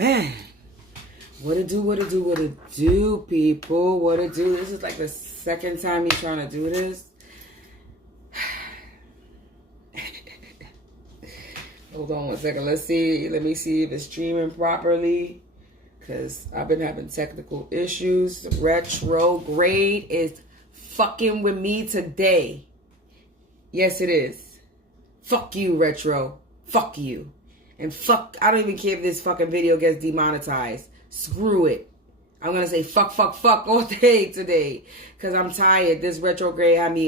Man. What it do, people? What it do? This is like the second time he's trying to do this. Hold on one second. Let me see if it's streaming properly. Because I've been having technical issues. Retrograde is fucking with me today. Yes, it is. Fuck you, Retro. Fuck you. And fuck, I don't even care if this fucking video gets demonetized. Screw it. I'm going to say fuck all day today. Because I'm tired. This retrograde had me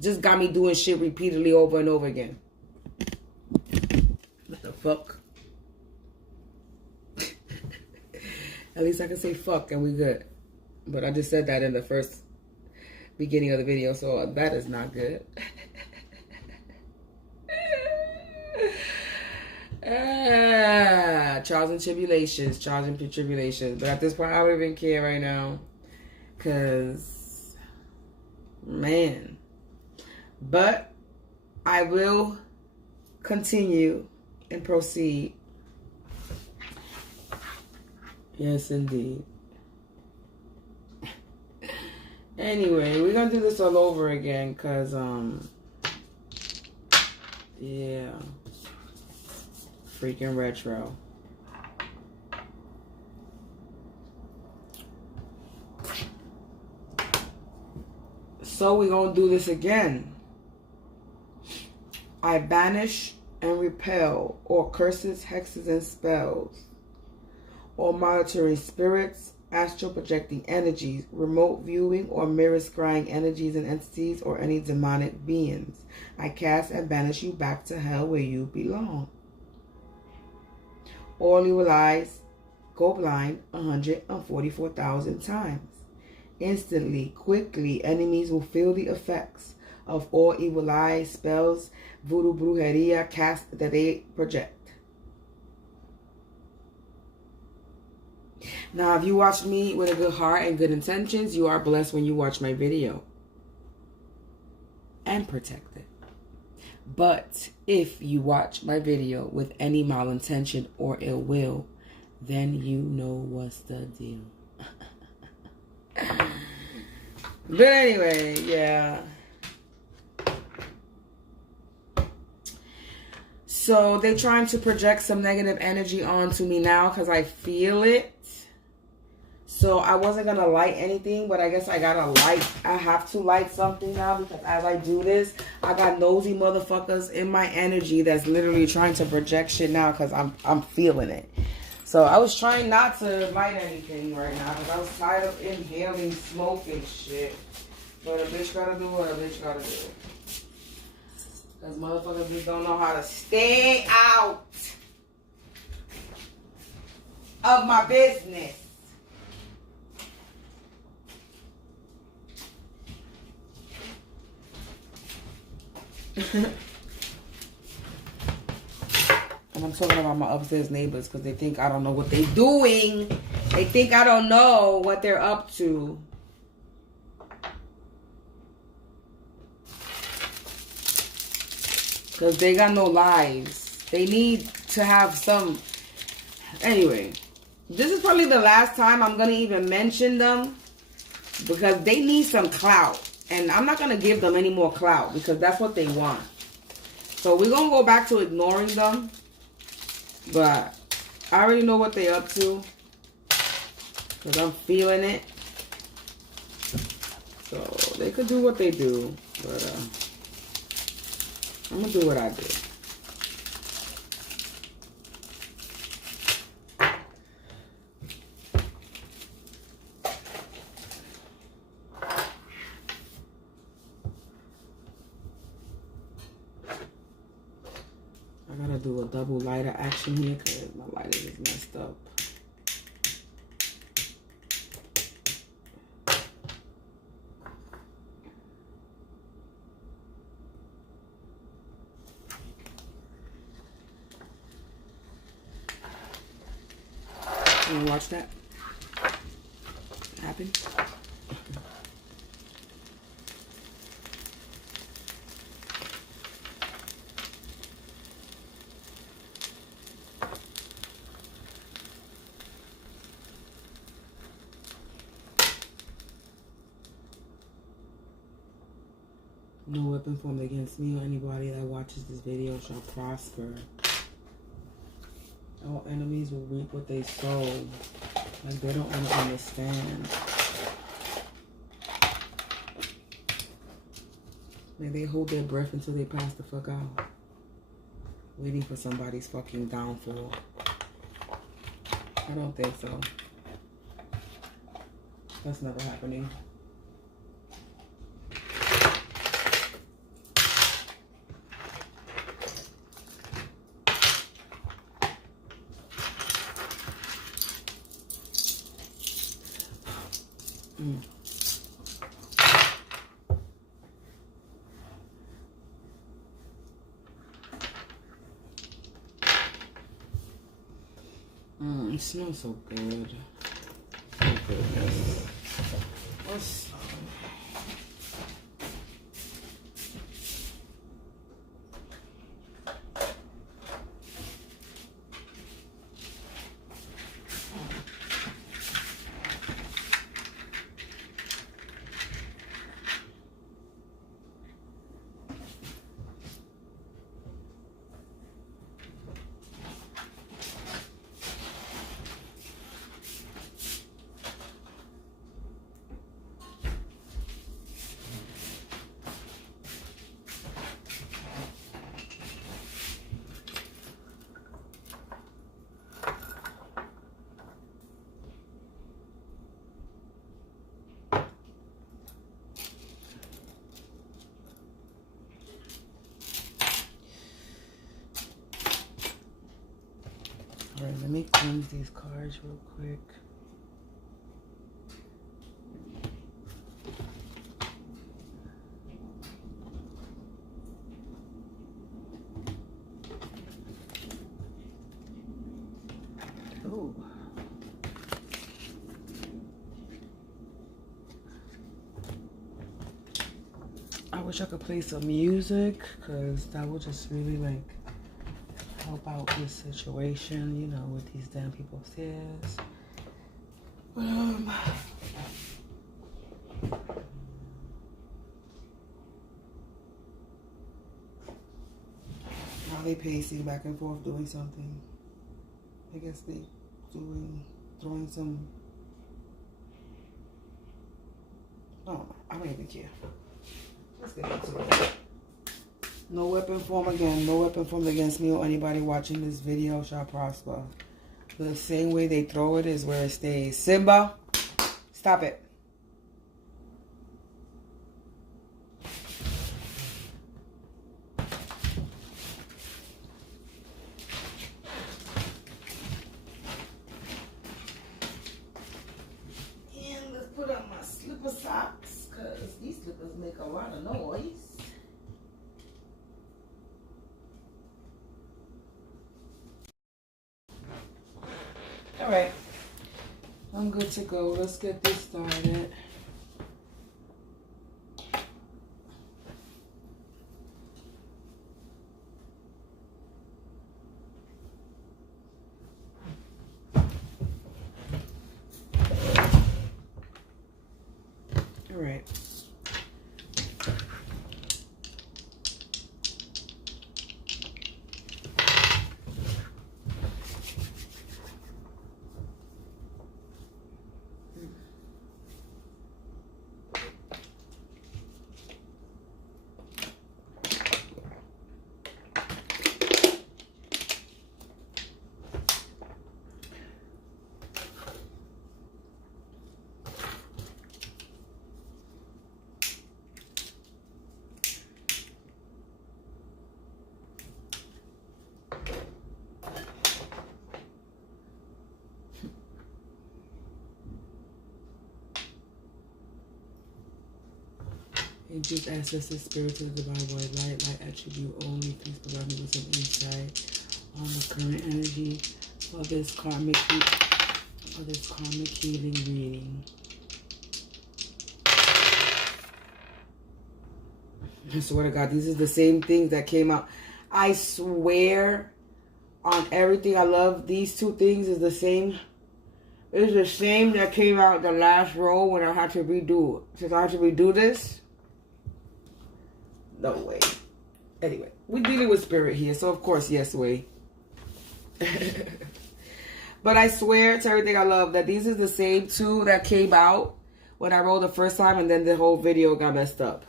just got me doing shit repeatedly over and over again. What the fuck? At least I can say fuck and we good. But I just said that in the first beginning of the video. So that is not good. Trials and tribulations. But at this point, I don't even care right now. Because, man. But I will continue and proceed. Yes, indeed. Anyway, we're going to do this all over again. Because, yeah. Freaking retro. So we're going to do this again. I banish and repel all curses, hexes, and spells. All monitoring spirits, astral projecting energies, remote viewing or mirror scrying energies and entities, or any demonic beings. I cast and banish you back to hell where you belong. All evil eyes go blind 144,000 times. Instantly, quickly, enemies will feel the effects of all evil eyes, spells, voodoo, brujeria, cast that they project. Now, if you watch me with a good heart and good intentions, you are blessed when you watch my video. And protected. But if you watch my video with any malintention or ill will, then you know what's the deal. But anyway, yeah. So they're trying to project some negative energy onto me now because I feel it. So I wasn't going to light anything, but I guess I got to light. I have to light something now because as I do this, I got nosy motherfuckers in my energy that's literally trying to project shit now because I'm feeling it. So I was trying not to light anything right now because I was tired of inhaling smoke and shit. But a bitch got to do what a bitch got to do. Because motherfuckers just don't know how to stay out of my business. And I'm talking about my upstairs neighbors because they think I don't know what they're doing. They think I don't know what they're up to. Because they got no lives. They need to have some... Anyway, this is probably the last time I'm going to even mention them. Because they need some clout. And I'm not going to give them any more clout because that's what they want. So we're going to go back to ignoring them. But I already know what they're up to. Because I'm feeling it. So they could do what they do. But I'm going to do what I do. I gotta do a double lighter action here because my lighter is messed up. You wanna watch that happen? No weapon formed against me or anybody that watches this video shall prosper. All enemies will reap what they sow. Like they don't want to understand. Like they hold their breath until they pass the fuck out. Waiting for somebody's fucking downfall. I don't think so. That's never happening. It smells so good. Oh goodness. What's Alright, let me cleanse these cards real quick. Oh. I wish I could play some music, because that would just really like help out this situation, you know, with these damn people upstairs. Now they pacing back and forth doing something. I guess they throwing some. Oh, I don't even care. Let's get into it. No weapon formed again. No weapon formed against me or anybody watching this video shall prosper. The same way they throw it is where it stays. Simba, stop it. And let's put on my slipper socks, because these slippers make a lot of noise. All right, I'm good to go. Let's get this started. All right. Angels, ancestors, spirits of the divine void, light attribute only. Please provide me with some insight on the current energy for this karmic healing reading. I swear to God, these are the same things that came out. I swear on everything. I love these two things is the same. It's the same that came out the last row when I had to redo it. Since I had to redo this. No way. Anyway, we're dealing with spirit here, so of course, yes way. But I swear to everything I love that these are the same two that came out when I rolled the first time, and then the whole video got messed up.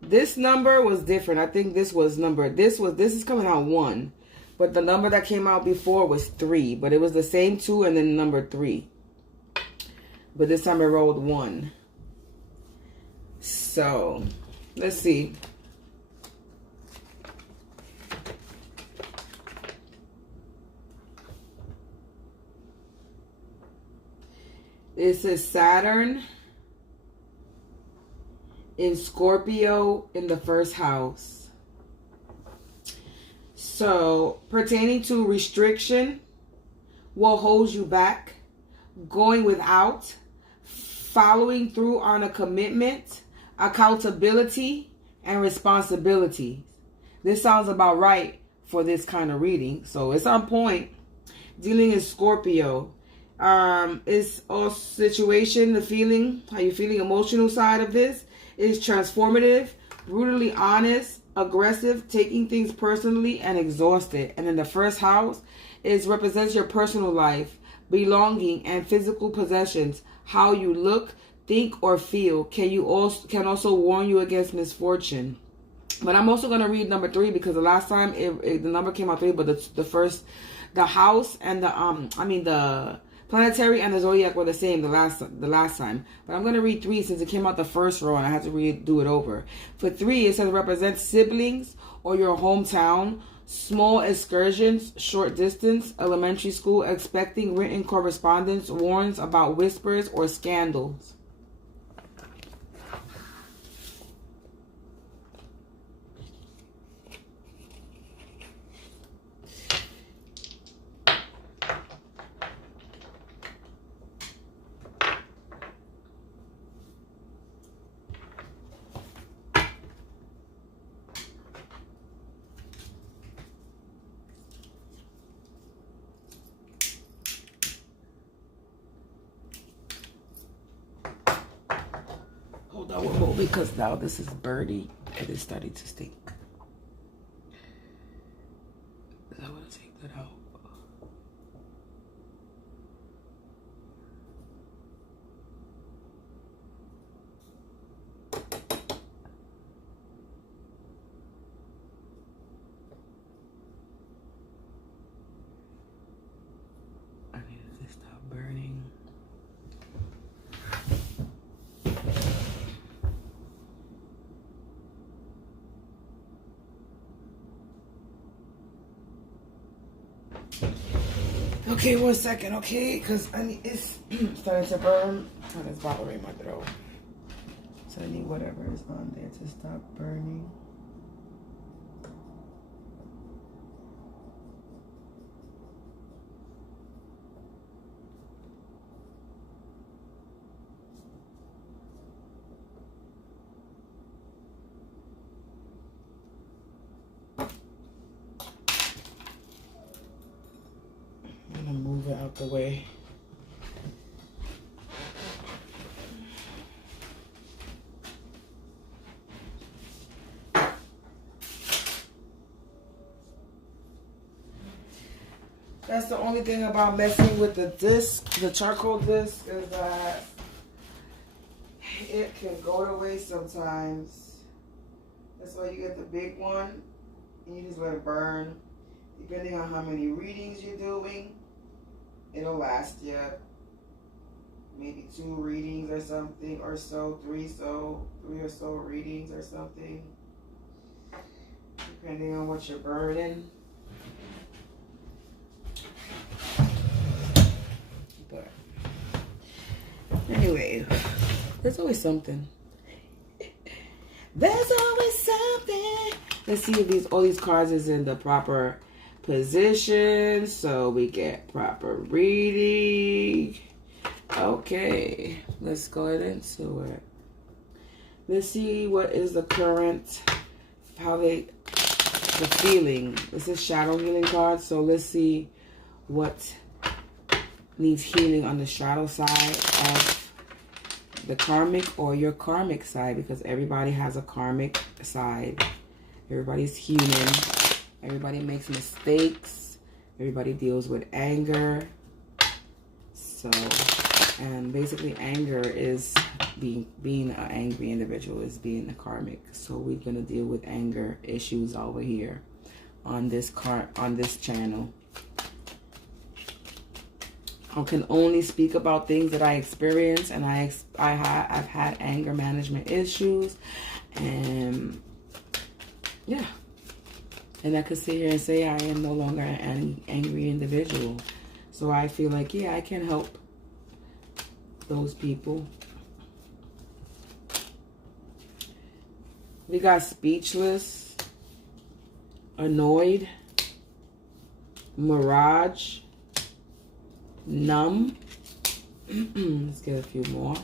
This number was different. I think this was number, this is coming out 1. But the number that came out before was 3. But it was the same 2 and then number 3. But this time I rolled 1. So, let's see. This is Saturn in Scorpio in the first house. So, pertaining to restriction, what holds you back, going without, following through on a commitment, accountability, and responsibility. This sounds about right for this kind of reading. So, it's on point. Dealing in Scorpio. It's all situation, the feeling, how you feeling, emotional side of this is transformative, brutally honest, aggressive, taking things personally, and exhausted. And in the first house, it represents your personal life, belonging, and physical possessions. How you look, think, or feel can also warn you against misfortune. But I'm also going to read number 3 because the last time the number came out 3, but the house and the planetary and the zodiac were the same the last time. But I'm going to read 3 since it came out the first row and I had to do it over. For 3, it says represents siblings or your hometown, small excursions, short distance, elementary school, expecting written correspondence, warns about whispers or scandals. Hold on one moment because now this is birdie and it's starting to stink. I want to take that out. I need it to stop burning. Okay, 1 second, okay? Because it's starting to burn and it's bothering my throat. So I need whatever is on there to stop burning. Move it out the way. That's the only thing about messing with the disc, the charcoal disc, is that it can go to waste sometimes. That's why you get the big one and you just let it burn. Depending on how many readings you're doing, it'll last you maybe 2 readings or something, or so, 3 or so readings or something, depending on what you're burning. But anyway, there's always something. There's always something. Let's see if all these cards is in the proper position so we get proper reading. Okay, let's go into it. Let's see what is the current, the feeling. This is shadow healing card, so let's see what needs healing on the shadow side of the karmic or your karmic side, because everybody has a karmic side. Everybody's human. Everybody makes mistakes. Everybody deals with anger. So, and basically anger is being an angry individual, is being a karmic. So we're going to deal with anger issues over here on this channel. I can only speak about things that I experience, and I've had anger management issues, and yeah, and I could sit here and say I am no longer an angry individual. So I feel like, yeah, I can help those people. We got speechless, annoyed, mirage, numb. Let's get a few more.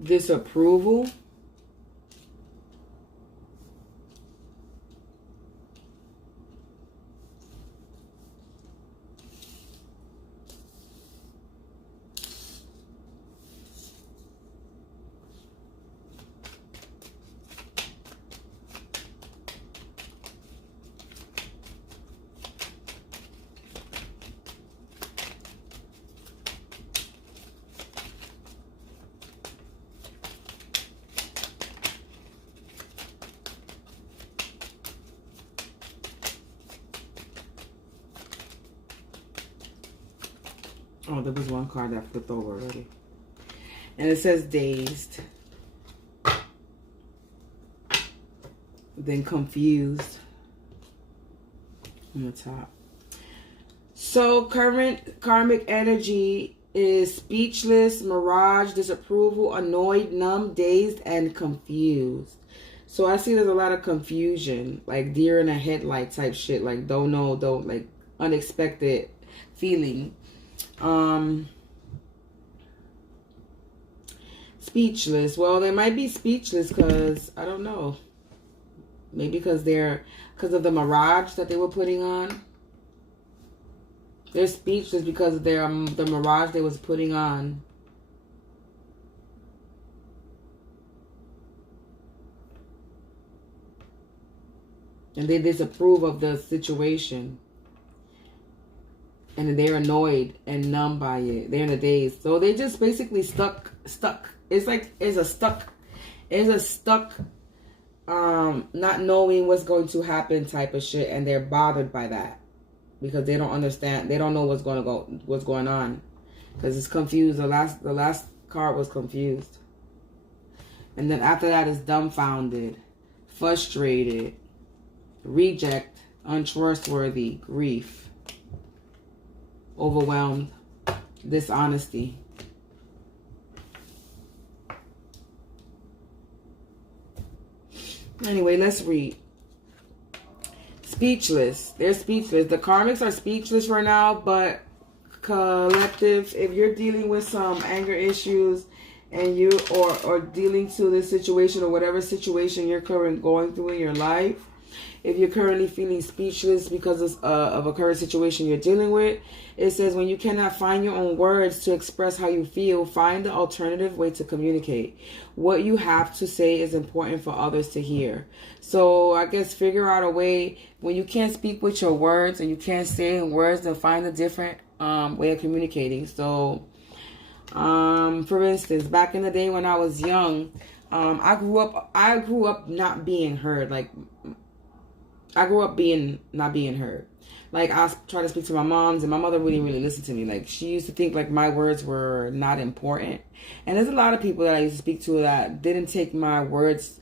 Disapproval. Oh, there was one card that flipped over already. And it says dazed. Then confused on the top. So current karmic energy is speechless, mirage, disapproval, annoyed, numb, dazed, and confused. So I see there's a lot of confusion, like deer in a headlight type shit, like don't know, like unexpected feeling. Speechless. Well, they might be speechless because I don't know. Maybe because of the mirage that they were putting on. They're speechless because of the mirage they was putting on. And they disapprove of the situation. And they're annoyed and numb by it. They're in a daze. So they just basically stuck. It's a stuck, not knowing what's going to happen type of shit. And they're bothered by that. Because they don't understand. They don't know what's going on. Because it's confused. The last card was confused. And then after that is dumbfounded, frustrated, reject, untrustworthy, grief, overwhelmed, dishonesty. Anyway, let's read. Speechless. They're speechless. The karmics are speechless right now, but collective, if you're dealing with some anger issues and you or dealing to this situation or whatever situation you're currently going through in your life, if you're currently feeling speechless because of a current situation you're dealing with, it says when you cannot find your own words to express how you feel, find the alternative way to communicate. What you have to say is important for others to hear. So I guess figure out a way when you can't speak with your words and you can't say in words, to find a different way of communicating. So, for instance, back in the day when I was young, I grew up not being heard. Like, I grew up not being heard. Like, I try to speak to my moms, and my mother wouldn't really listen to me. Like, she used to think, like, my words were not important. And there's a lot of people that I used to speak to that didn't take my words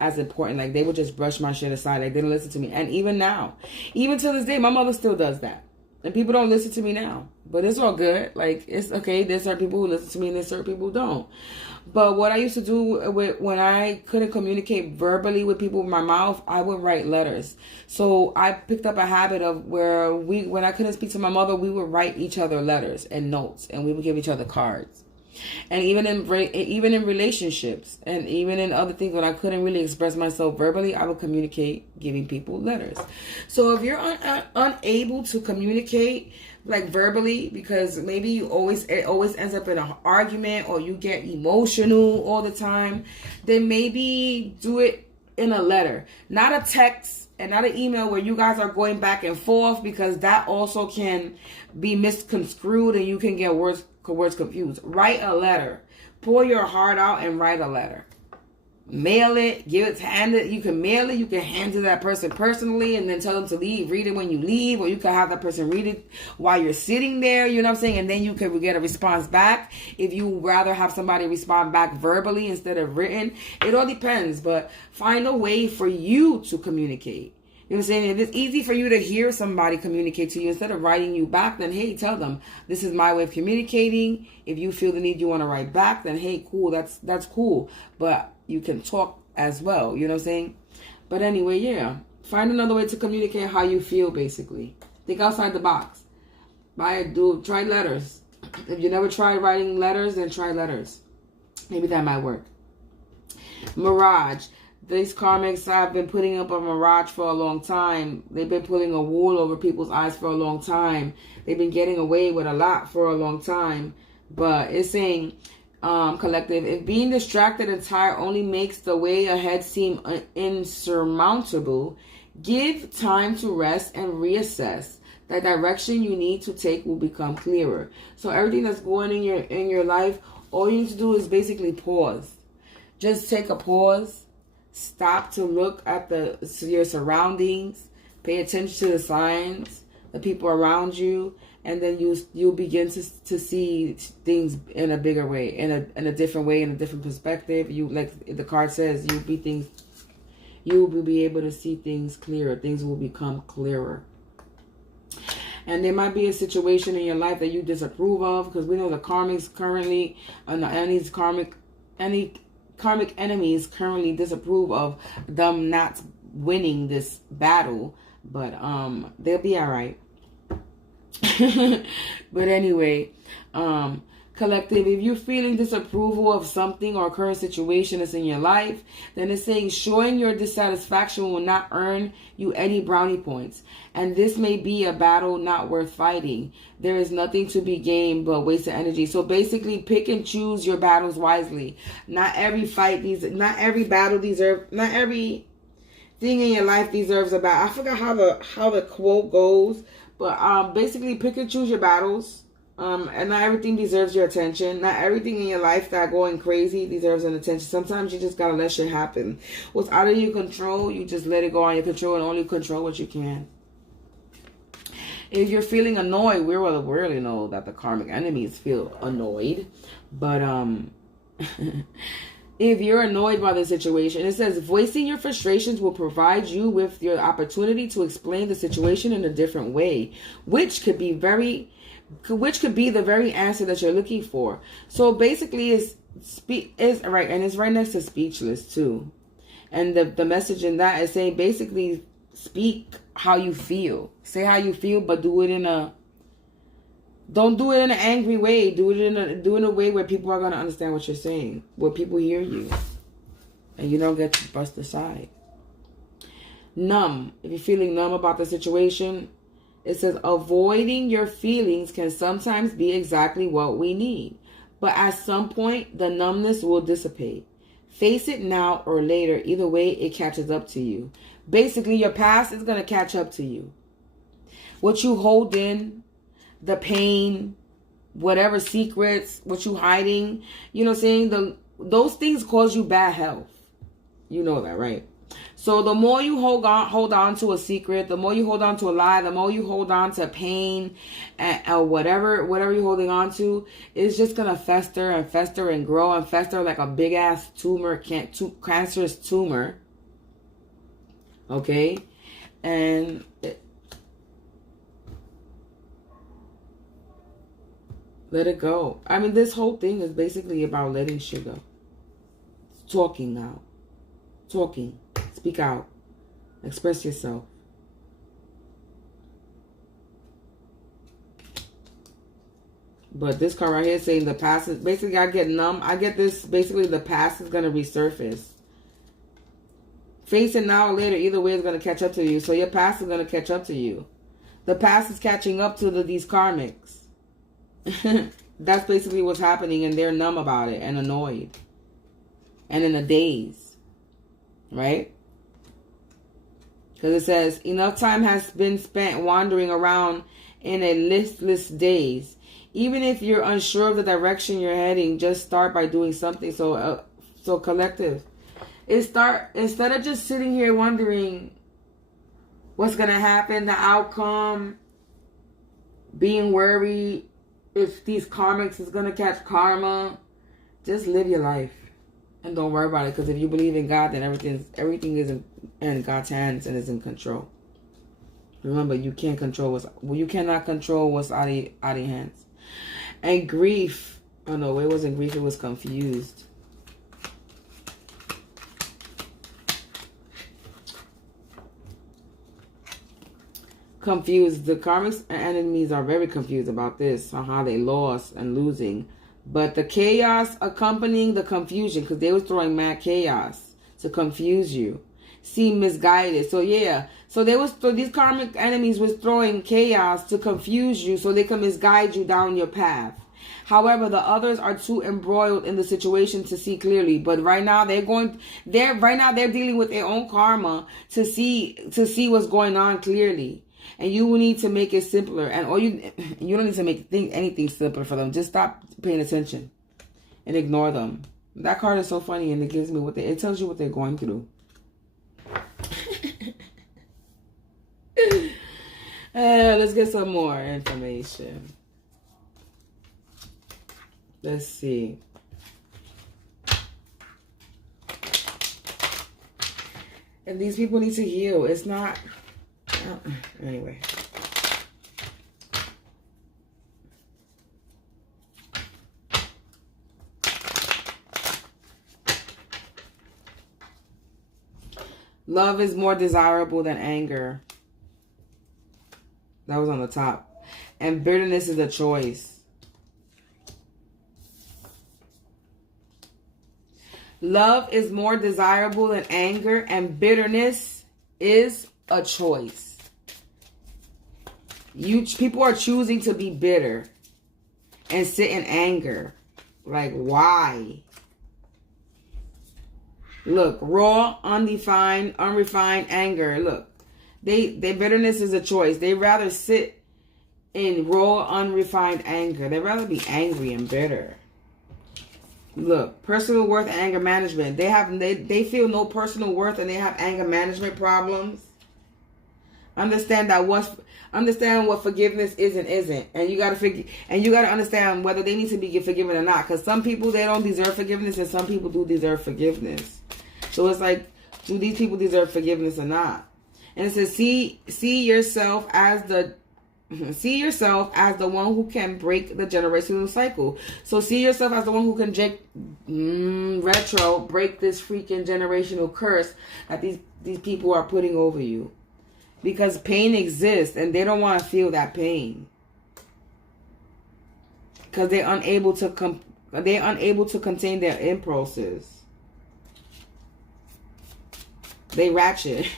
as important. Like, they would just brush my shit aside. Like, they didn't listen to me. And even now, even to this day, my mother still does that. And people don't listen to me now. But it's all good. Like, it's okay. There's certain people who listen to me, and there's certain people who don't. But what I used to do when I couldn't communicate verbally with people with my mouth, I would write letters. So I picked up a habit of when I couldn't speak to my mother, we would write each other letters and notes, and we would give each other cards. And even in relationships, and even in other things, when I couldn't really express myself verbally, I would communicate giving people letters. So if you're unable to communicate like verbally, because maybe it always ends up in an argument, or you get emotional all the time, then maybe do it in a letter, not a text and not an email where you guys are going back and forth, because that also can be misconstrued and you can get words confused. Write a letter. Pour your heart out and write a letter. Mail it, hand it. You can mail it, you can hand it to that person personally and then tell them to leave. Read it when you leave, or you can have that person read it while you're sitting there, you know what I'm saying? And then you can get a response back if you rather have somebody respond back verbally instead of written. It all depends, but find a way for you to communicate. You know what I'm saying? If it's easy for you to hear somebody communicate to you instead of writing you back, then hey, tell them, this is my way of communicating. If you feel the need you want to write back, then hey, cool, that's cool. But you can talk as well, you know what I'm saying? But anyway, yeah. Find another way to communicate how you feel, basically. Think outside the box. Try letters. If you never tried writing letters, then try letters. Maybe that might work. Mirage. These karmics have been putting up a mirage for a long time. They've been putting a wool over people's eyes for a long time. They've been getting away with a lot for a long time. But it's saying, collective, if being distracted and tired only makes the way ahead seem insurmountable, give time to rest and reassess. The direction you need to take will become clearer. So everything that's going in your life, all you need to do is basically pause. Just take a pause. Stop to look at your surroundings. Pay attention to the signs, the people around you, and then you'll begin to see things in a bigger way, in a different way, in a different perspective. You, like the card says, you will be able to see things clearer. Things will become clearer. And there might be a situation in your life that you disapprove of, because we know the karmics currently, any karmic enemies currently disapprove of them not winning this battle, but they'll be all right. But anyway, collective, if you're feeling disapproval of something or current situation that's in your life, then it's saying showing your dissatisfaction will not earn you any brownie points, and this may be a battle not worth fighting. There is nothing to be gained but wasted energy. So basically, pick and choose your battles wisely. Not every battle deserves, not every thing in your life deserves a battle. I forgot how the quote goes, but basically pick and choose your battles. And not everything deserves your attention. Not everything in your life that going crazy deserves an attention. Sometimes you just gotta let shit happen. What's out of your control, you just let it go on your control and only control what you can. If you're feeling annoyed, we really know that the karmic enemies feel annoyed. But if you're annoyed by the situation, it says voicing your frustrations will provide you with your opportunity to explain the situation in a different way, which could be the very answer that you're looking for. So basically is right, and it's right next to speechless too. And the message in that is saying basically speak how you feel. Say how you feel, but don't do it in an angry way. Do it in a way where people are gonna understand what you're saying, where people hear you, and you don't get brushed aside. Numb. If you're feeling numb about the situation, it says avoiding your feelings can sometimes be exactly what we need, but at some point the numbness will dissipate. Face it now or later. Either way, it catches up to you. Basically, your past is gonna catch up to you. What you hold in, the pain, whatever secrets, what you hiding, you know what I'm saying? Those things cause you bad health. You know that, right? So the more you hold on to a secret, the more you hold on to a lie, the more you hold on to pain and whatever you're holding on to, it's just going to fester and fester and grow and fester like a big ass tumor, cancerous tumor. Okay? And let it go. I mean, this whole thing is basically about letting shit go. Talking now. Talking. Speak out. Express yourself. But this card right here is saying the past is... Basically, I get numb. I get this... Basically, the past is going to resurface. Face it now or later. Either way, it's going to catch up to you. So your past is going to catch up to you. The past is catching up to these karmics. That's basically what's happening. And they're numb about it. And annoyed. And in a daze. Right? Because it says, enough time has been spent wandering around in a listless daze. Even if you're unsure of the direction you're heading, just start by doing something. So collective. Instead of just sitting here wondering what's going to happen, the outcome, being worried if these karmics is going to catch karma, just live your life. And don't worry about it. Because if you believe in God, then everything is in God's hands and is in control. Remember, you cannot control what's out of your hands. And grief. Oh no, it wasn't grief, it was confused. Confused. The karmic enemies are very confused about this, on how they lost and losing. But the chaos accompanying the confusion, because they was throwing mad chaos to confuse you, seem misguided. So yeah, so these karmic enemies was throwing chaos to confuse you, so they can misguide you down your path. However, the others are too embroiled in the situation to see clearly. But right now they're dealing with their own karma to see what's going on clearly. And you will need to make it simpler. And you don't need to make anything simpler for them. Just stop paying attention and ignore them. That card is so funny, and it gives me it tells you what they're going through. Let's get some more information. Let's see. And these people need to heal. It's not... Anyway. Love is more desirable than anger. That was on the top. And bitterness is a choice. Love is more desirable than anger, and bitterness is a choice. People are choosing to be bitter and sit in anger. Like, why? Look, raw, undefined, unrefined anger. Look, their bitterness is a choice. They rather sit in raw, unrefined anger. They rather be angry and bitter. Look, personal worth and anger management. They feel no personal worth and they have anger management problems. Understand what forgiveness is and isn't, and you gotta understand whether they need to be forgiven or not. Because some people, they don't deserve forgiveness, and some people do deserve forgiveness. So it's like, do these people deserve forgiveness or not? And it says, see yourself as the one who can break the generational cycle. So see yourself as the one who can break this freaking generational curse that these people are putting over you. Because pain exists and they don't want to feel that pain. Because they're unable to contain their impulses. They ratchet.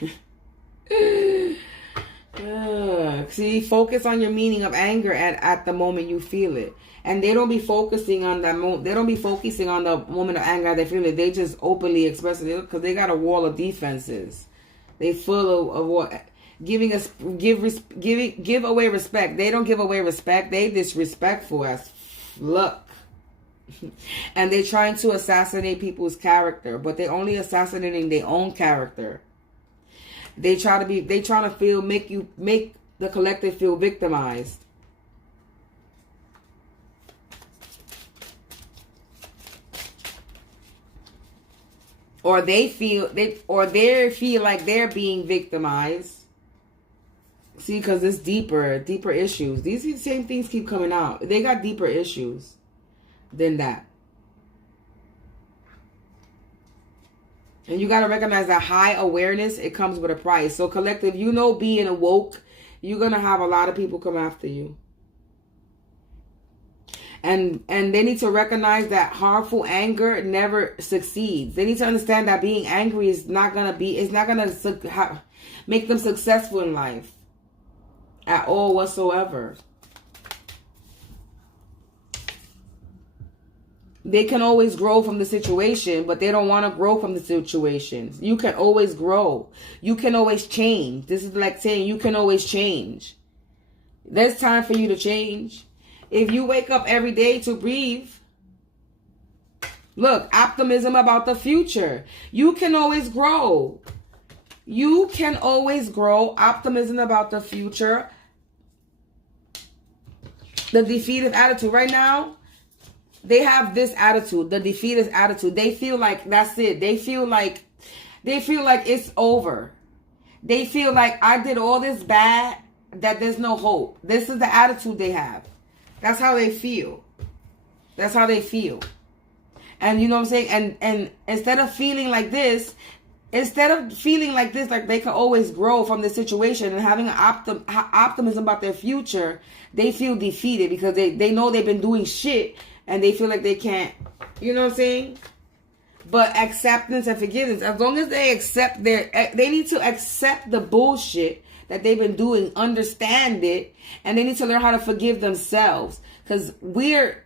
See, focus on your meaning of anger at the moment you feel it. And they don't be focusing on that moment. They don't be focusing on the moment of anger they feel it. They just openly express it because they got a wall of defenses. They full of what? Give away respect. They don't give away respect. They disrespectful as luck. And they trying to assassinate people's character, but they only assassinating their own character. They trying to make the collective feel victimized. Or they feel like they're being victimized. See, because it's deeper issues. These same things keep coming out. They got deeper issues than that. And you got to recognize that high awareness, it comes with a price. So collective, being awoke, you're going to have a lot of people come after you. And they need to recognize that harmful anger never succeeds. They need to understand that being angry is not going to make them successful in life at all whatsoever. They can always grow from the situation, but they don't want to grow from the situations. You can always grow. You can always change. This is like saying you can always change. There's time for you to change. If you wake up every day to breathe, look, optimism about the future. You can always grow. You can always grow. Optimism about the future. The defeated attitude. Right now, they have this attitude, the defeatist attitude. They feel like that's it. They feel like it's over. They feel like I did all this bad, that there's no hope. This is the attitude they have. That's how they feel. That's how they feel. And you know what I'm saying? And instead of feeling like this, like they can always grow from the situation and having an optimism about their future, they feel defeated because they know they've been doing shit and they feel like they can't, you know what I'm saying? But acceptance and forgiveness, as long as they they need to accept the bullshit that they've been doing, understand it, and they need to learn how to forgive themselves. Because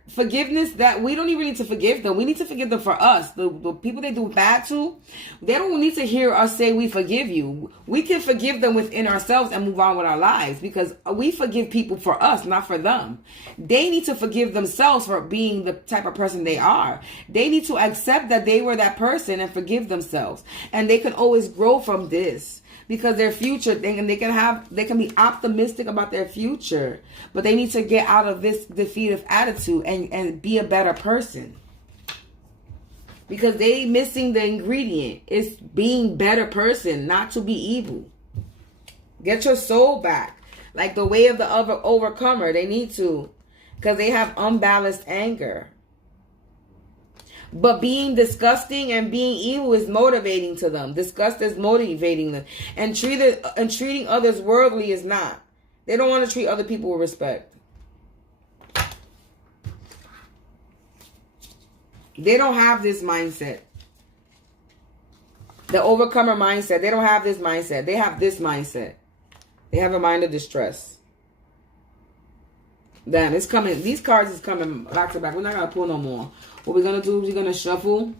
forgiveness, that we don't even need to forgive them. We need to forgive them for us. The people they do bad to, they don't need to hear us say we forgive you. We can forgive them within ourselves and move on with our lives, because we forgive people for us, not for them. They need to forgive themselves for being the type of person they are. They need to accept that they were that person and forgive themselves. And they can always grow from this. Because their future, they can be optimistic about their future, but they need to get out of this defeative attitude and be a better person. Because they missing the ingredient. It's being better person, not to be evil. Get your soul back. Like the way of the overcomer, they need to, because they have unbalanced anger. But being disgusting and being evil is motivating to them. Disgust is motivating them. And treating others worldly is not. They don't want to treat other people with respect. They don't have this mindset. The overcomer mindset. They don't have this mindset. They have this mindset. They have a mind of distress. Damn, it's coming. These cards is coming back to back. We're not going to pull no more. What we're going to do is we're going to shuffle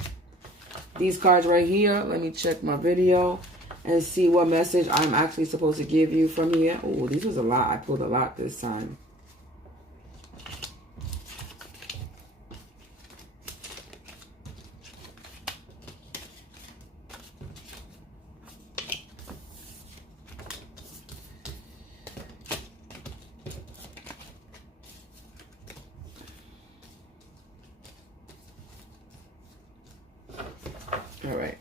these cards right here. Let me check my video and see what message I'm actually supposed to give you from here. Oh, this was a lot. I pulled a lot this time. All right.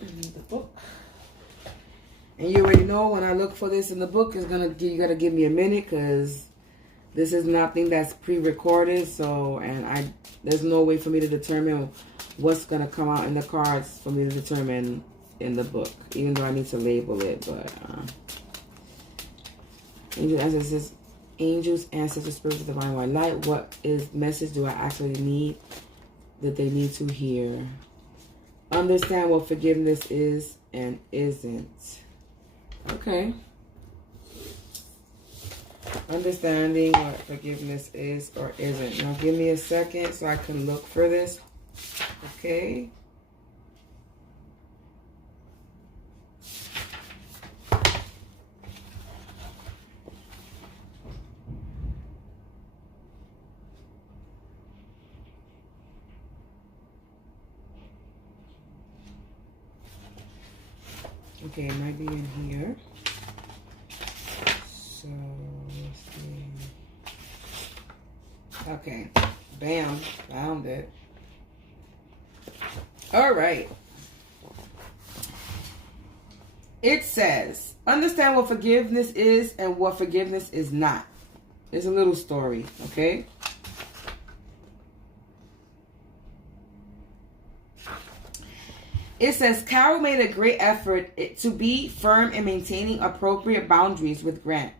The book. And you already know when I look for this in the book, you gotta give me a minute, because this is nothing that's pre-recorded. So, and there's no way for me to determine what's gonna come out in the cards for me to determine in the book, even though I need to label it. But angels, ancestors, spirits of divine white light. What message do I actually need that they need to hear? Understand what forgiveness is and isn't. Okay. Understanding what forgiveness is or isn't. Now give me a second so I can look for this. Okay. Okay, it might be in here. So, let's see. Okay, bam, found it. All right. It says, understand what forgiveness is and what forgiveness is not. It's a little story, okay? It says, Carol made a great effort to be firm in maintaining appropriate boundaries with Grant.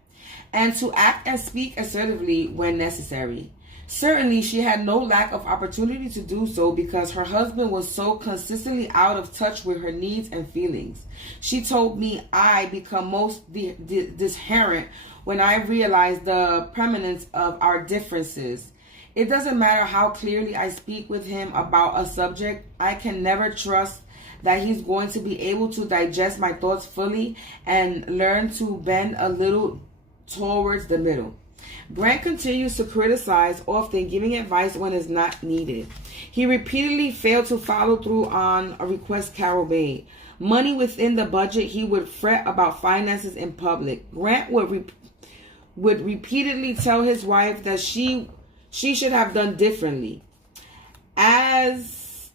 and to act and speak assertively when necessary. Certainly, she had no lack of opportunity to do so because her husband was so consistently out of touch with her needs and feelings. She told me I become most disherent when I realize the permanence of our differences. It doesn't matter how clearly I speak with him about a subject, I can never trust that he's going to be able to digest my thoughts fully and learn to bend a little towards the middle. Grant continues to criticize, often giving advice when it's not needed. He repeatedly failed to follow through on a request Carol made. Money within the budget, he would fret about finances in public. Grant would repeatedly tell his wife that she should have done differently. As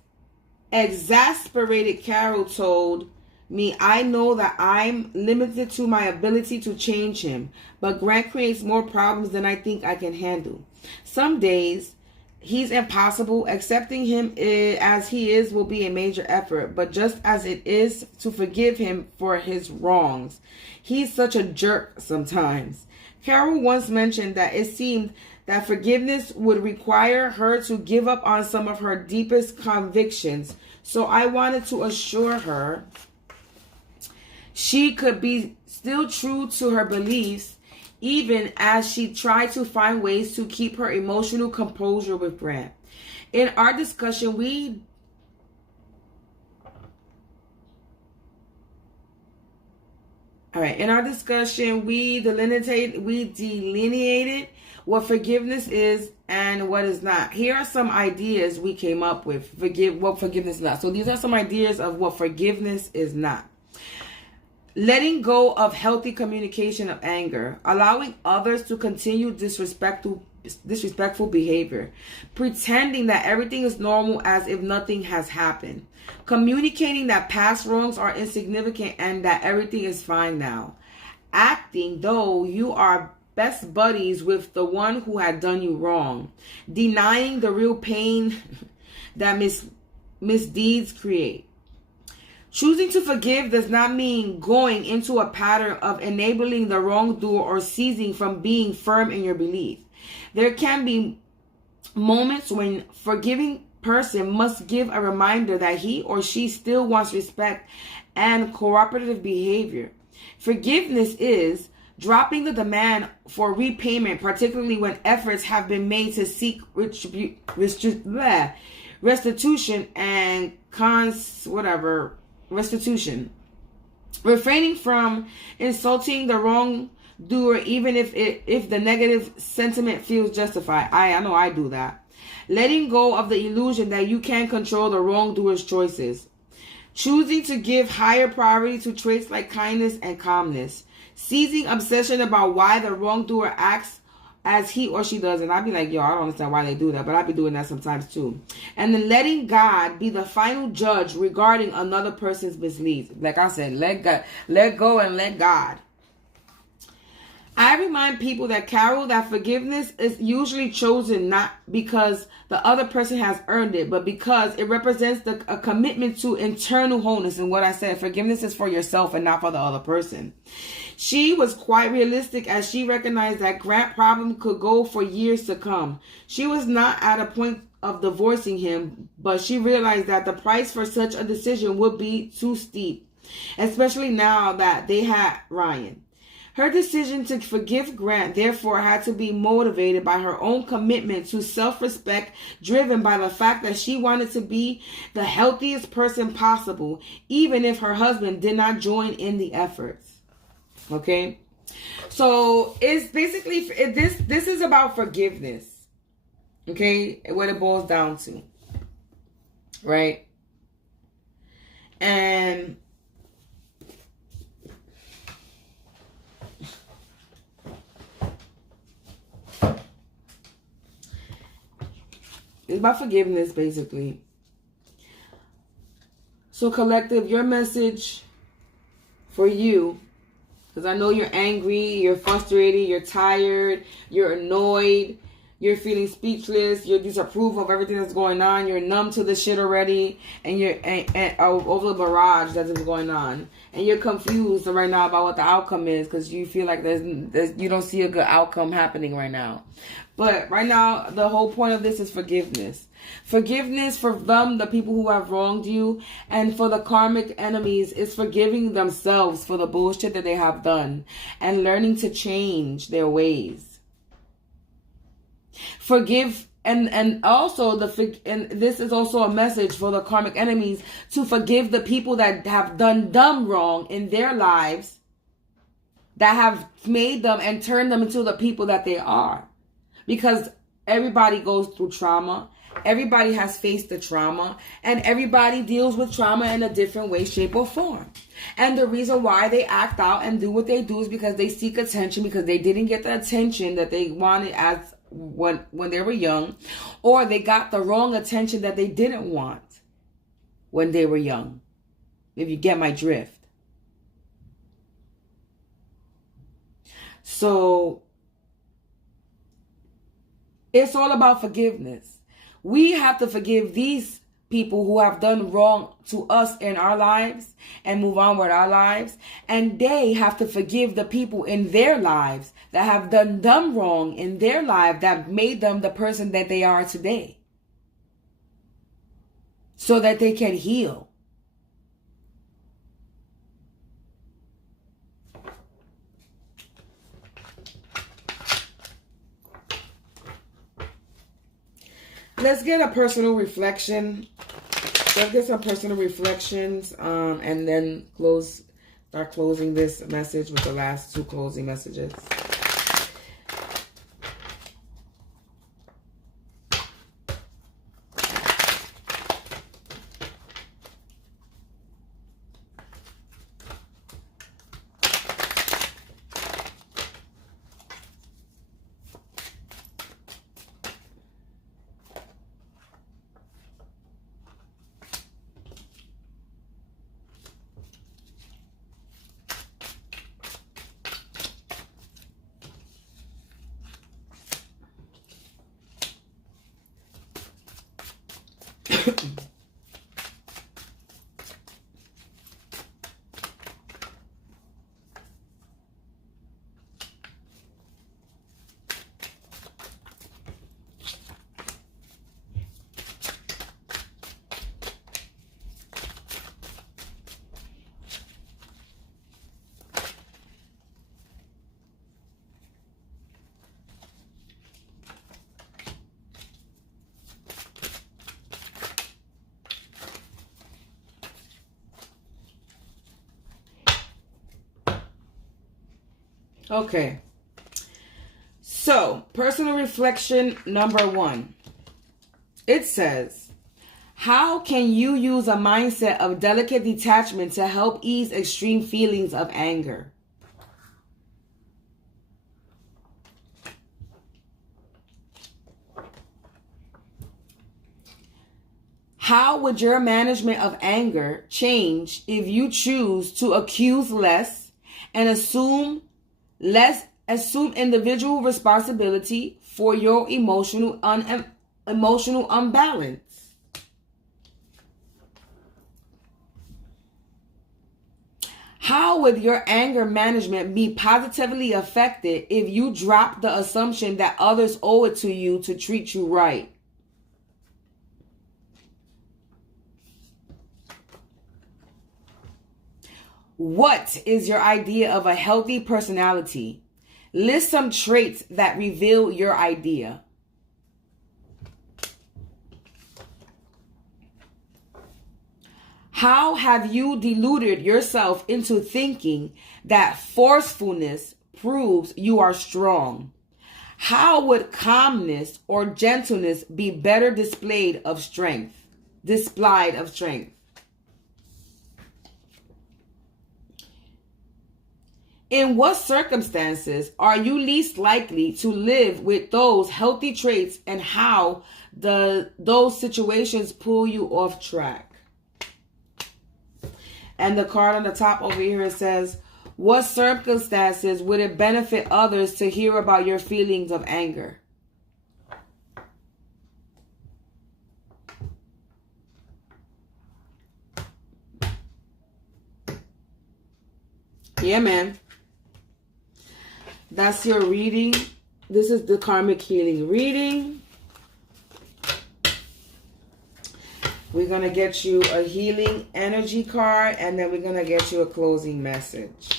exasperated Carol told me, I know that I'm limited to my ability to change him, but Grant creates more problems than I think I can handle. Some days, he's impossible. Accepting him as he is will be a major effort, but just as it is to forgive him for his wrongs. He's such a jerk sometimes. Carol once mentioned that it seemed that forgiveness would require her to give up on some of her deepest convictions, so I wanted to assure her she could be still true to her beliefs, even as she tried to find ways to keep her emotional composure with Grant. In our discussion, we delineated what forgiveness is and what is not. Here are some ideas we came up with. What forgiveness is not. So these are some ideas of what forgiveness is not. Letting go of healthy communication of anger. Allowing others to continue disrespectful behavior. Pretending that everything is normal as if nothing has happened. Communicating that past wrongs are insignificant and that everything is fine now. Acting though you are best buddies with the one who had done you wrong. Denying the real pain that misdeeds create. Choosing to forgive does not mean going into a pattern of enabling the wrongdoer or ceasing from being firm in your belief. There can be moments when forgiving person must give a reminder that he or she still wants respect and cooperative behavior. Forgiveness is dropping the demand for repayment, particularly when efforts have been made to seek restitution and restitution. Refraining from insulting the wrongdoer even if the negative sentiment feels justified. I know I do that. Letting go of the illusion that you can control the wrongdoer's choices. Choosing to give higher priority to traits like kindness and calmness. Ceasing obsession about why the wrongdoer acts as he or she does. And I'd be like, yo, I don't understand why they do that, but I'd be doing that sometimes too. And then letting God be the final judge regarding another person's misdeeds. Like I said, let go and let God. I remind people that forgiveness is usually chosen not because the other person has earned it, but because it represents a commitment to internal wholeness. And what I said, forgiveness is for yourself and not for the other person. She was quite realistic as she recognized that Grant's problem could go for years to come. She was not at a point of divorcing him, but she realized that the price for such a decision would be too steep, especially now that they had Ryan. Her decision to forgive Grant, therefore, had to be motivated by her own commitment to self-respect, driven by the fact that she wanted to be the healthiest person possible, even if her husband did not join in the efforts. Okay? So, it's basically, this is about forgiveness. Okay? What it boils down to. Right? And it's about forgiveness, basically. So, collective, your message for you, because I know you're angry, you're frustrated, you're tired, you're annoyed, You're feeling speechless. You disapprove of everything that's going on. You're numb to the shit already, and you're over the barrage that's going on, and you're confused right now about what the outcome is because you feel like you don't see a good outcome happening right now. But right now, the whole point of this is forgiveness. Forgiveness for them, the people who have wronged you, and for the karmic enemies is forgiving themselves for the bullshit that they have done and learning to change their ways. Forgive, and also and this is also a message for the karmic enemies to forgive the people that have done dumb wrong in their lives, that have made them and turned them into the people that they are. Because everybody goes through trauma. Everybody has faced the trauma, and everybody deals with trauma in a different way, shape, or form. And the reason why they act out and do what they do is because they seek attention, because they didn't get the attention that they wanted as when they were young, or they got the wrong attention that they didn't want when they were young. If you get my drift. So it's all about forgiveness. We have to forgive these people who have done wrong to us in our lives and move on with our lives. And they have to forgive the people in their lives that have done them wrong in their life that made them the person that they are today. So that they can heal. Let's get a personal reflection. Let's get some personal reflections, and then start closing this message with the last two closing messages. Okay, so personal reflection number 1. It says, how can you use a mindset of delicate detachment to help ease extreme feelings of anger? How would your management of anger change if you choose to accuse less and assume individual responsibility for your emotional unbalance? How would your anger management be positively affected if you drop the assumption that others owe it to you to treat you right? What is your idea of a healthy personality? List some traits that reveal your idea. How have you deluded yourself into thinking that forcefulness proves you are strong? How would calmness or gentleness be better displayed of strength? In what circumstances are you least likely to live with those healthy traits, and how those situations pull you off track? And the card on the top over here says, what circumstances would it benefit others to hear about your feelings of anger? Yeah, man. That's your reading. This is the karmic healing reading. We're going to get you a healing energy card, and then we're going to get you a closing message.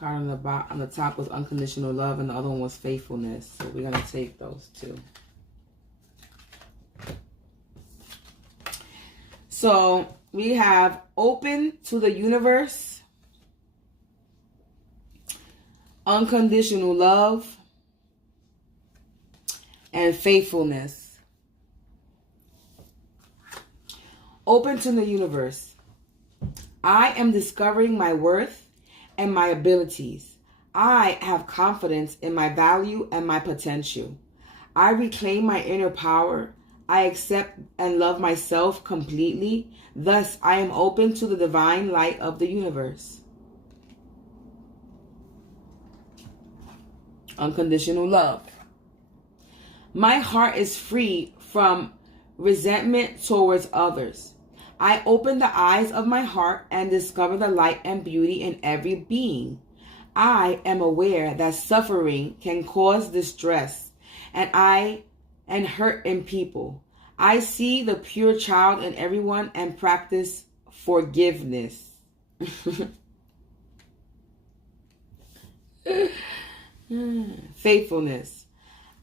Card on the top was unconditional love, and the other one was faithfulness. So we're going to take those two. So we have open to the universe, unconditional love, and faithfulness. Open to the universe. I am discovering my worth and my abilities. I have confidence in my value and my potential. I reclaim my inner power. I accept and love myself completely. Thus, I am open to the divine light of the universe. Unconditional love. My heart is free from resentment towards others. I open the eyes of my heart and discover the light and beauty in every being. I am aware that suffering can cause distress and hurt in people. I see the pure child in everyone and practice forgiveness. Faithfulness.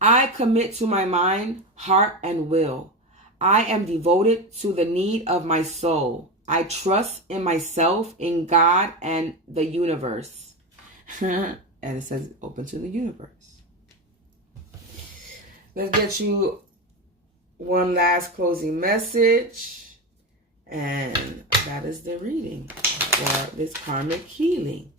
I commit to my mind, heart, and will. I am devoted to the need of my soul. I trust in myself, in God, and the universe. And it says open to the universe. Let's get you one last closing message. And that is the reading for this karmic healing.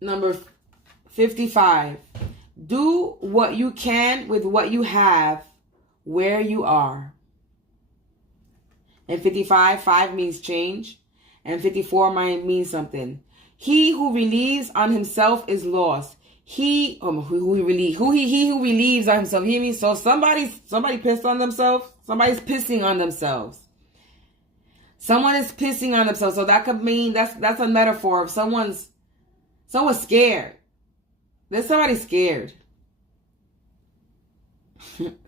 Number 55. Do what you can with what you have where you are. And 55, 5 means change. And 54 might mean something. He who relieves on himself is lost. He who relieves on himself. He means so somebody pissed on themselves. Somebody's pissing on themselves. Someone is pissing on themselves. So that could mean that's a metaphor of someone's scared. There's somebody scared.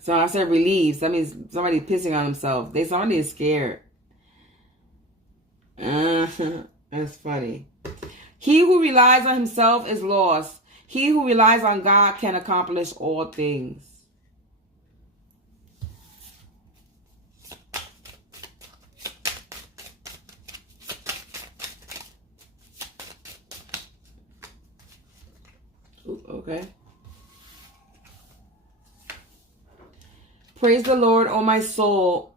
So I said relieves. That means somebody pissing on themselves. Somebody is scared. That's funny. He who relies on himself is lost. He who relies on God can accomplish all things. Ooh, okay. Praise the Lord, O my soul,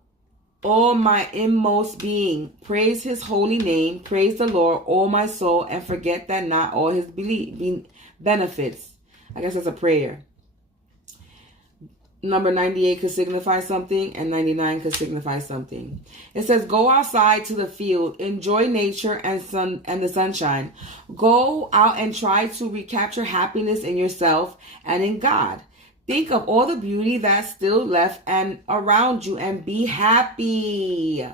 O my inmost being. Praise his holy name. Praise the Lord, O my soul, and forget that not all his benefits. I guess that's a prayer. Number 98 could signify something, and 99 could signify something. It says, go outside to the field, enjoy nature and the sunshine. Go out and try to recapture happiness in yourself and in God. Think of all the beauty that's still left and around you and be happy.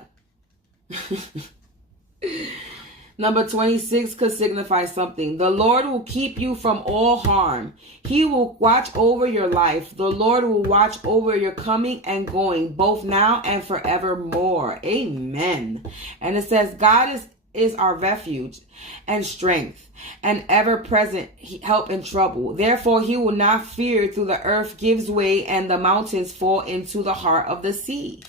Number 26 could signify something. The Lord will keep you from all harm. He will watch over your life. The Lord will watch over your coming and going, both now and forevermore. Amen. And it says, God is our refuge and strength and ever-present help in trouble. Therefore, he will not fear till the earth gives way and the mountains fall into the heart of the sea.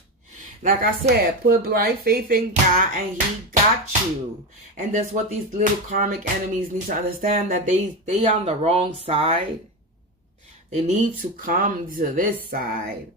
Like I said, put blind faith in God and he got you. And that's what these little karmic enemies need to understand, that they on the wrong side. They need to come to this side.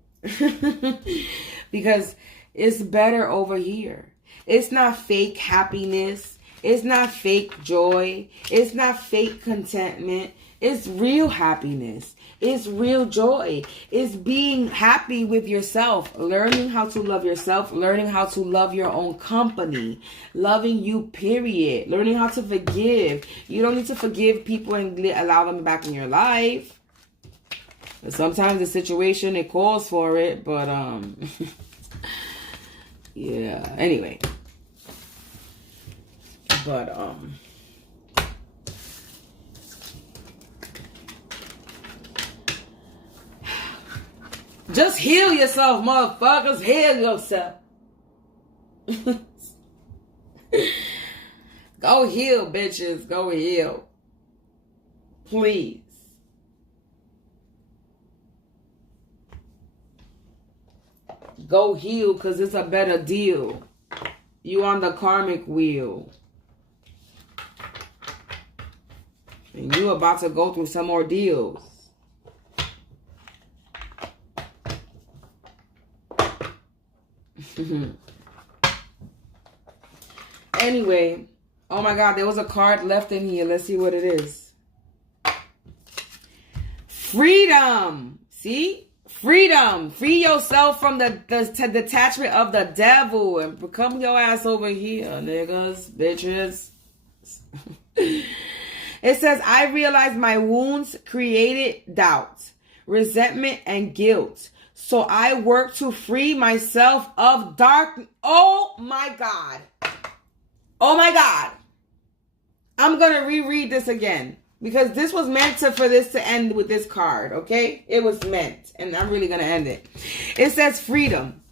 Because it's better over here. It's not fake happiness. It's not fake joy. It's not fake contentment. It's real happiness. It's real joy. It's being happy with yourself. Learning how to love yourself. Learning how to love your own company. Loving you, period. Learning how to forgive. You don't need to forgive people and allow them back in your life. Sometimes the situation, it calls for it. But, yeah. Anyway. But, just heal yourself, motherfuckers. Heal yourself. Go heal, bitches. Go heal. Please. Go heal, because it's a better deal. You on the karmic wheel. And you about to go through some ordeals. Anyway, oh my God, there was a card left in here. Let's see what it is. Freedom. See? Freedom. Free yourself from the detachment of the devil and come your ass over here, niggas, bitches. It says, I realize my wounds created doubt, resentment, and guilt. So I work to free myself of dark. Oh my God. Oh my God. I'm going to reread this again. Because this was meant for this to end with this card. Okay? It was meant. And I'm really going to end it. It says freedom.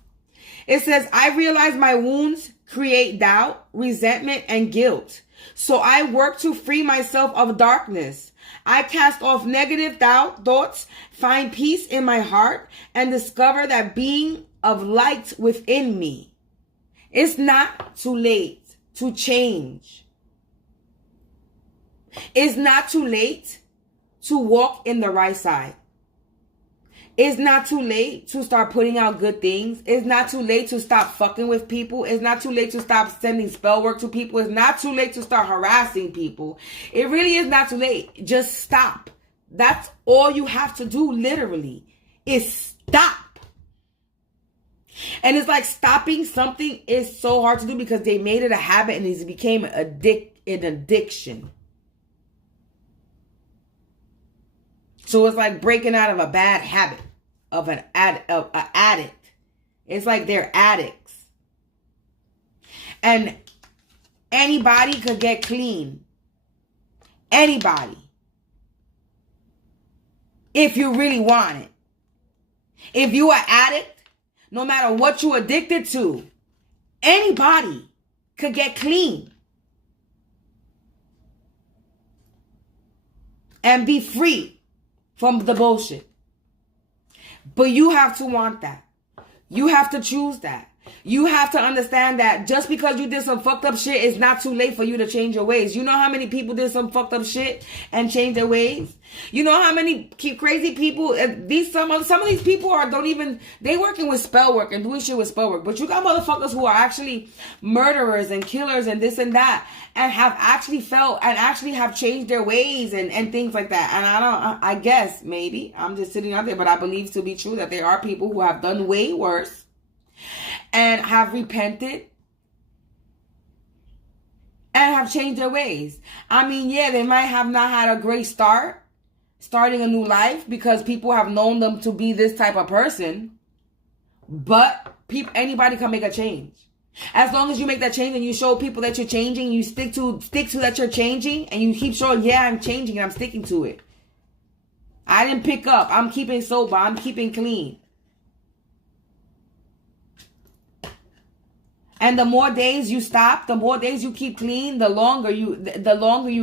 It says, I realize my wounds create doubt, resentment, and guilt. So I work to free myself of darkness. I cast off negative thoughts, find peace in my heart, and discover that being of light within me. It's not too late to change. It's not too late to walk in the right side. It's not too late to start putting out good things. It's not too late to stop fucking with people. It's not too late to stop sending spell work to people. It's not too late to start harassing people. It really is not too late. Just stop. That's all you have to do, literally, is stop. And it's like stopping something is so hard to do because they made it a habit and it became an addiction. So it's like breaking out of a bad habit of an addict. It's like they're addicts. And anybody could get clean. Anybody. If you really want it. If you are addict, no matter what you're addicted to, anybody could get clean. And be free from the bullshit. But you have to want that. You have to choose that. You have to understand that just because you did some fucked up shit, it's not too late for you to change your ways. You know how many people did some fucked up shit and changed their ways? You know how many crazy people, some of these people they working with spell work and doing shit with spell work. But you got motherfuckers who are actually murderers and killers and this and that, and have actually felt and actually have changed their ways and things like that. And I guess maybe I'm just sitting out there, but I believe to be true that there are people who have done way worse and have repented and have changed their ways. I mean, yeah, they might have not had a great starting a new life, because people have known them to be this type of person. But anybody can make a change. As long as you make that change and you show people that you're changing, you stick to that you're changing, and you keep showing, yeah, I'm changing and I'm sticking to it. I didn't pick up. I'm keeping sober. I'm keeping clean. And the more days you stop, the more days you keep clean, the longer you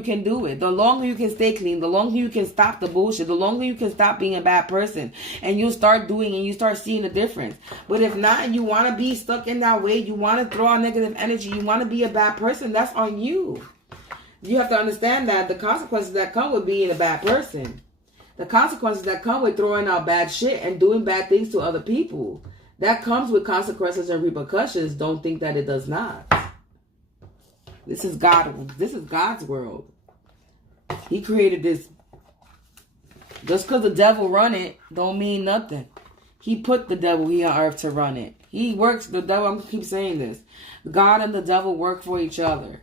can do it. The longer you can stay clean, the longer you can stop the bullshit, the longer you can stop being a bad person. And you start doing and you start seeing the difference. But if not, you want to be stuck in that way, you want to throw out negative energy, you want to be a bad person, that's on you. You have to understand that the consequences that come with being a bad person, the consequences that come with throwing out bad shit and doing bad things to other people, that comes with consequences and repercussions. Don't think that it does not. This is God's world. He created this. Just because the devil run it don't mean nothing. He put the devil here on earth to run it. He works, the devil, I'm going to keep saying this. God and the devil work for each other.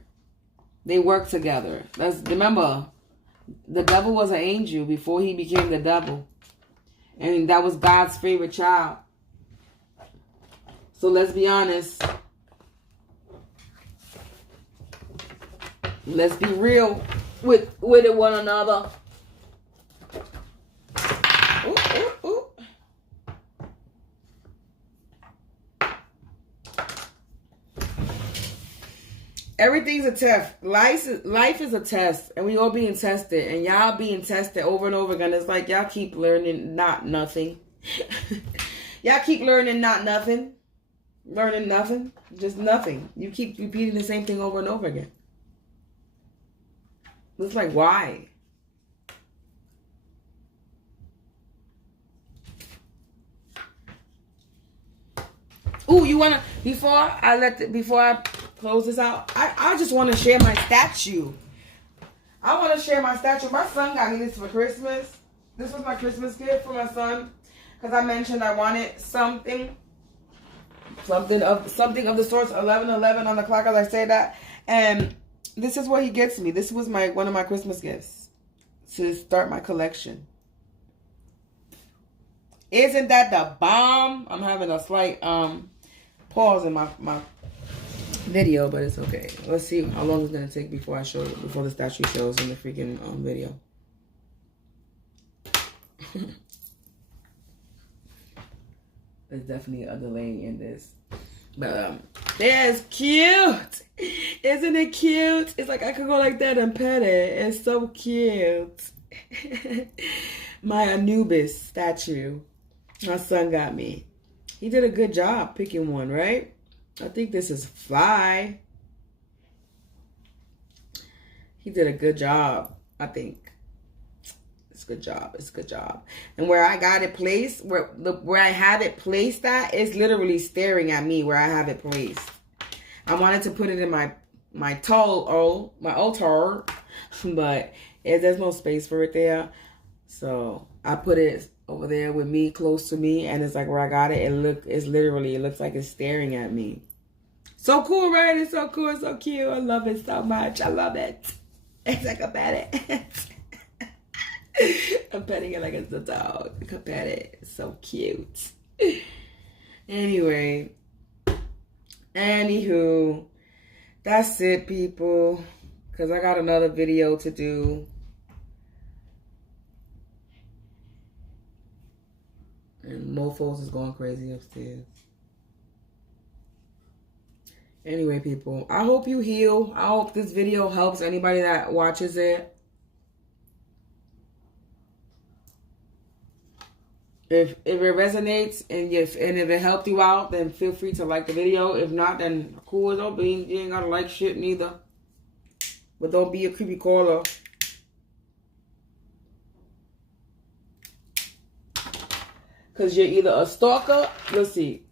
They work together. Remember, the devil was an angel before he became the devil. And that was God's favorite child. So let's be honest. Let's be real with one another. Ooh, ooh, ooh. Everything's a test. Life is a test, and we all being tested, and y'all being tested over and over again. It's like y'all keep learning not nothing. Y'all keep learning not nothing. Learning nothing, just nothing. You keep repeating the same thing over and over again. It's like, why? Ooh, you wanna before I close this out, I just want to share my statue. I want to share my statue. My son got me this for Christmas. This was my Christmas gift for my son, because I mentioned I wanted something of the sorts, 11:11 on the clock, as I say that. And this is what he gets me. This was one of my Christmas gifts to start my collection. Isn't that the bomb? I'm having a slight pause in my video, but it's okay. Let's see how long it's gonna take before the statue shows in the freaking video. There's definitely a delay in this. But that's cute. Isn't it cute? It's like I could go like that and pet it. It's so cute. My Anubis statue. My son got me. He did a good job picking one, right? I think this is Fly. He did a good job, I think. It's a good job. It's a good job. And where I got it placed, where I have it placed at, is literally staring at me where I have it placed. I wanted to put it in my altar, but there's no space for it there. So I put it over there with me, close to me, and it's like where I got it. It looks like it's staring at me. So cool, right? It's so cool. It's so cute. I love it so much. I love it. It's like a pet it. I'm petting it like it's a dog. I can pet it. It's so cute. Anyway. Anywho. That's it, people. Because I got another video to do. And Mofos is going crazy upstairs. Anyway, people. I hope you heal. I hope this video helps anybody that watches it. If it resonates and if it helped you out, then feel free to like the video. If not, then cool. Don't be. You ain't gotta like shit neither. But don't be a creepy caller. Because you're either a stalker. Let's see.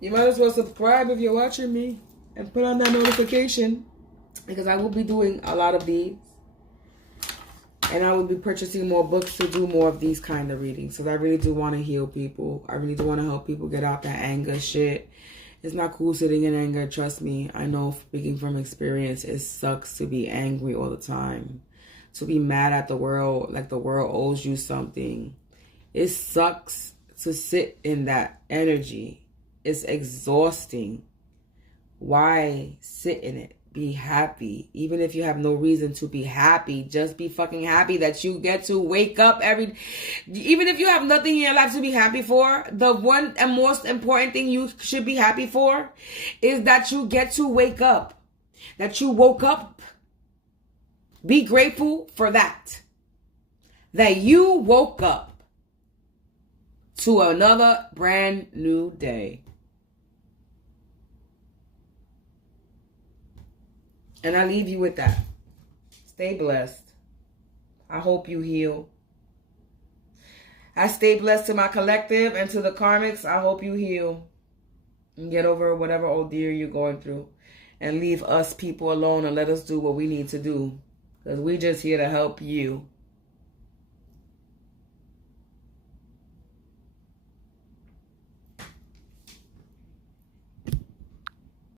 You might as well subscribe if you're watching me. And put on that notification. Because I will be doing a lot of these. And I will be purchasing more books to do more of these kind of readings. Because I really do want to heal people. I really do want to help people get out that anger shit. It's not cool sitting in anger. Trust me. I know, speaking from experience, it sucks to be angry all the time. To be mad at the world like the world owes you something. It sucks to sit in that energy. It's exhausting. Why sit in it? Be happy. Even if you have no reason to be happy, just be fucking happy that you get to wake up even if you have nothing in your life to be happy for, the one and most important thing you should be happy for is that you get to wake up. That you woke up. Be grateful for that. That you woke up to another brand new day. And I leave you with that. Stay blessed. I hope you heal. I stay blessed to my collective and to the karmics. I hope you heal. And get over whatever ordeal you're going through. And leave us people alone and let us do what we need to do. Because we just here to help you.